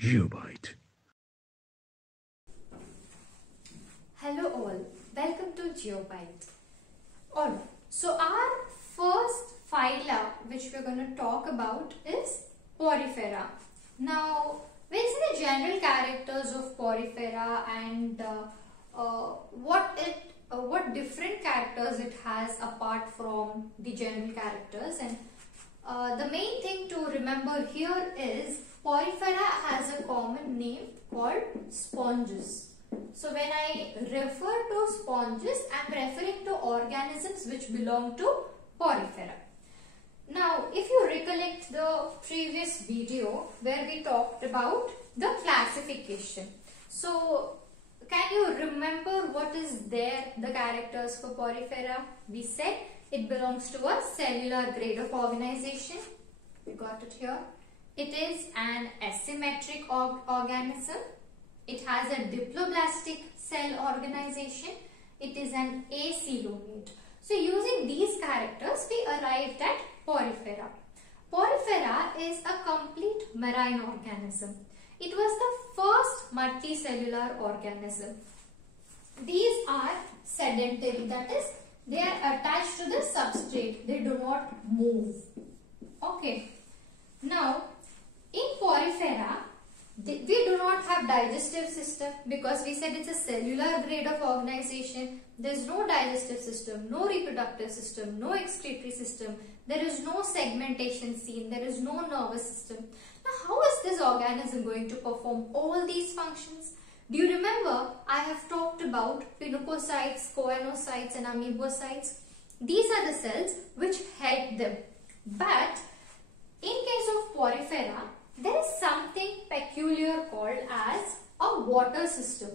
GeopByte. Hello all, welcome to GeopByte. Alright, so our first phyla which we're going to talk about is Porifera. Now, we'll see the general characters of Porifera and what different characters it has apart from the general characters. And the main thing to remember here is Porifera has a common name called sponges. So when I refer to sponges, I am referring to organisms which belong to Porifera. Now, if you recollect the previous video where we talked about the classification. So, can you remember what is there, the characters for Porifera? We said it belongs to a cellular grade of organization. We got it here. It is an asymmetric organism. It has a diploblastic cell organization. It is an acoelomate. So, using these characters, we arrived at Porifera. Porifera is a complete marine organism. It was the first multicellular organism. These are sedentary, that is, they are attached to the substrate. They do not move. Okay. Now, in Porifera, we do not have digestive system because we said it's a cellular grade of organization. There is no digestive system, no reproductive system, no excretory system. There is no segmentation seen. There is no nervous system. Now, how is this organism going to perform all these functions? Do you remember I have talked about pinopocytes, choanocytes and amoebocytes? These are the cells which help them. But in case of Porifera, there is something peculiar called as a water system.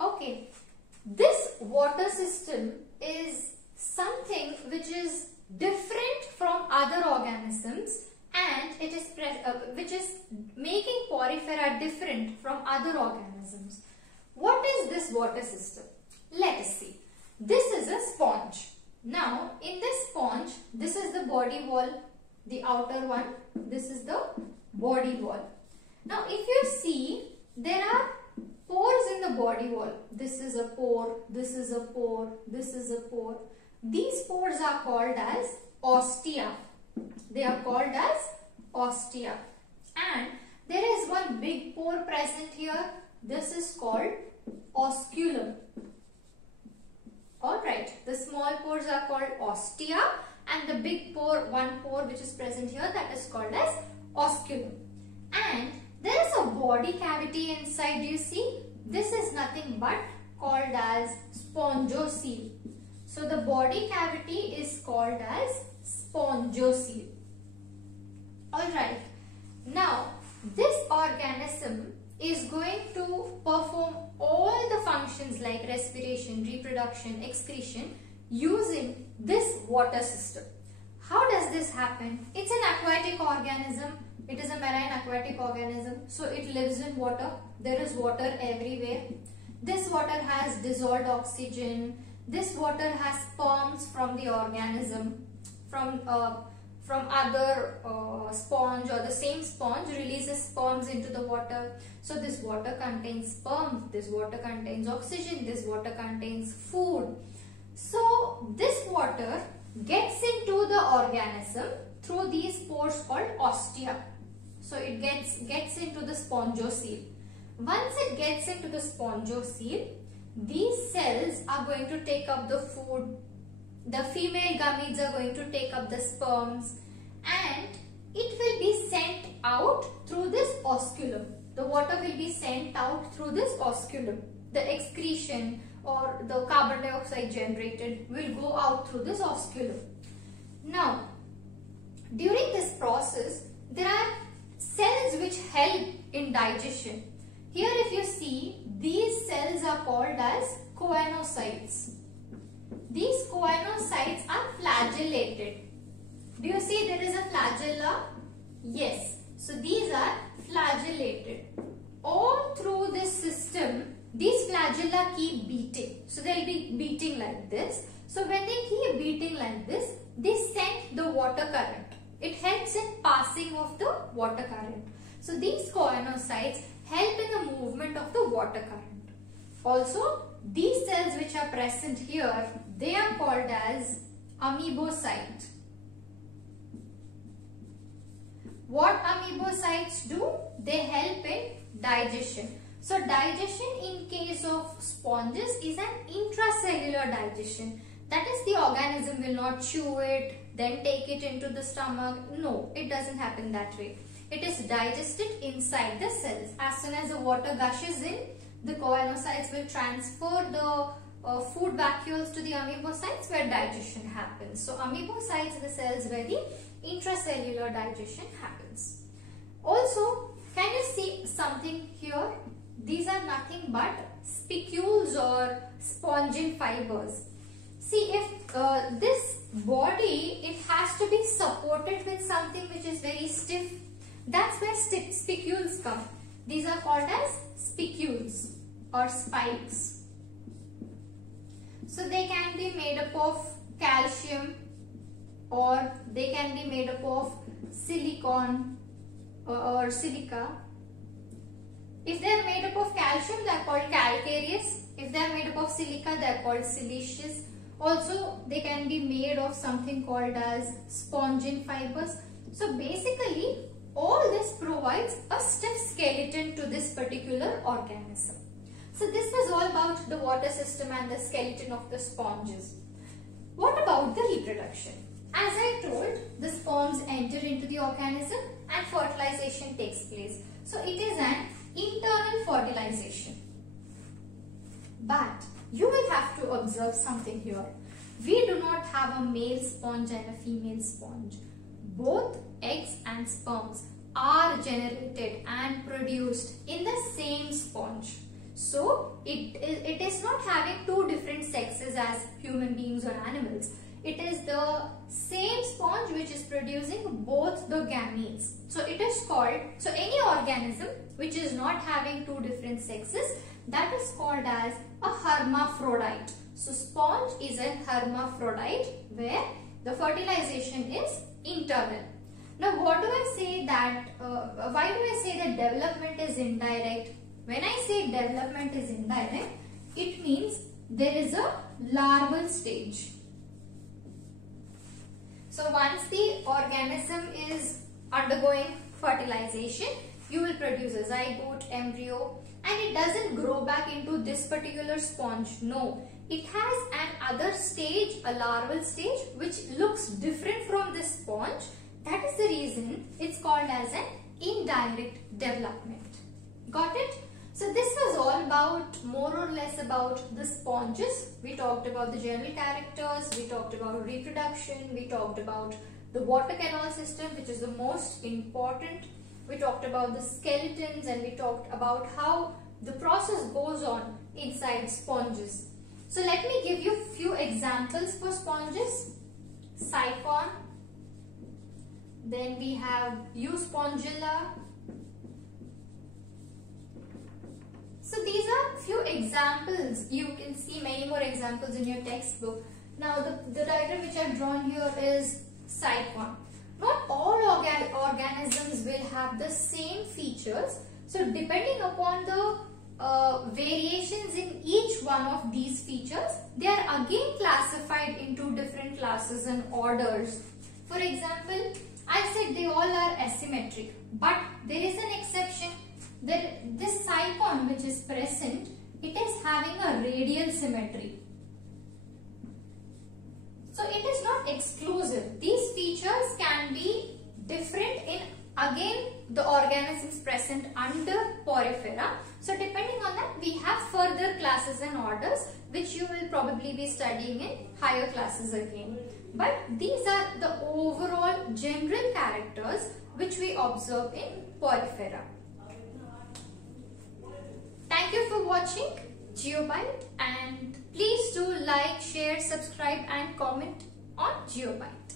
Okay, this water system is something which is different from other organisms and it is which is making Porifera different from other organisms. What is this water system? Let us see. This is a sponge. Now, in this sponge, this is the body wall, the outer one. This is the body wall. Now, if you see, there are pores in the body wall. This is a pore, this is a pore, this is a pore. These pores are called as ostia. They are called as ostia. And there is one big pore present here. This is called osculum. Alright, the small pores are called ostia and the big pore, one pore which is present here, that is called as osculum. And there is a body cavity inside, do you see? This is nothing but called as spongiocele. So the body cavity is called as spongiocele. Alright, now this organism is going to perform all the functions like respiration, reproduction, excretion using this water system. How does this happen? It's an aquatic organism. It is a marine aquatic organism. So it lives in water. There is water everywhere. This water has dissolved oxygen. This water has sperms from the organism. From other sponge or the same sponge releases sperms into the water. So this water contains sperm, this water contains oxygen, this water contains food. So this water gets into the organism through these pores called ostia. So it gets into the spongiocele. Once it gets into the spongiocele, these cells are going to take up the food. The female gametes are going to take up the sperms and it will be sent out through this osculum. The water will be sent out through this osculum. The excretion or the carbon dioxide generated will go out through this osculum. Now, during this process, there are cells which help in digestion. Here if you see, these cells are called as choanocytes. These choanocytes are flagellated. Do you see there is a flagella? Yes. So these are flagellated. All through this system, these flagella keep beating. So they will be beating like this. So when they keep beating like this, they send the water current. It helps in passing of the water current. So these choanocytes help in the movement of the water current. Also, these cells which are present here, they are called as amoebocytes. What amoebocytes do? They help in digestion. So digestion in case of sponges is an intracellular digestion. That is, the organism will not chew it, then take it into the stomach. No, it doesn't happen that way. It is digested inside the cells. As soon as the water gushes in, the choanocytes will transfer the food vacuoles to the amoebocytes where digestion happens. So amoebocytes are the cells where the intracellular digestion happens. Also, can you see something here? These are nothing but spicules or spongin fibers. See, if this body, it has to be supported with something which is very stiff. That's where spicules come. These are called as spicules or spikes. So they can be made up of calcium, or they can be made up of silicon or silica. If they are made up of calcium, they are called calcareous. If they are made up of silica, they are called siliceous. Also, they can be made of something called as spongin fibers. So basically, all this provides a stiff skeleton to this particular organism. So this was all about the water system and the skeleton of the sponges. What about the reproduction? As I told, the sperms enter into the organism and fertilization takes place. So it is an internal fertilization. But you will have to observe something here. We do not have a male sponge and a female sponge. Both eggs and sperms are generated and produced in the same sponge. So it is not having two different sexes as human beings or animals. It is the same sponge which is producing both the gametes. So it is called, so any organism which is not having two different sexes, that is called as a hermaphrodite. So sponge is a hermaphrodite where the fertilization is internal. Now what do I say that, why do I say that development is indirect? When I say development is indirect, it means there is a larval stage. So once the organism is undergoing fertilization, you will produce a zygote, embryo, and it doesn't grow back into this particular sponge. No, it has an other stage, a larval stage, which looks different from this sponge. That is the reason it's called as an indirect development. Got it? So this was all about, more or less about the sponges. We talked about the general characters, we talked about reproduction, we talked about the water canal system, which is the most important. We talked about the skeletons, and we talked about how the process goes on inside sponges. So let me give you a few examples for sponges. Siphon, then we have Euspongilla. So these are few examples. You can see many more examples in your textbook. Now the diagram which I have drawn here is siphon. Not all organisms will have the same features. So depending upon the variations in each one of these features, they are again classified into different classes and orders. For example, I said they all are asymmetric, but there is an exception. This siphon which is present, it is having a radial symmetry. So it is not exclusive. These features can be different in, again, the organisms present under Porifera. So depending on that, we have further classes and orders which you will probably be studying in higher classes again. But these are the overall general characters which we observe in Porifera. Thank you for watching GeopByte, and please do like, share, subscribe and comment on GeopByte.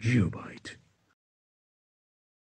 GeopByte.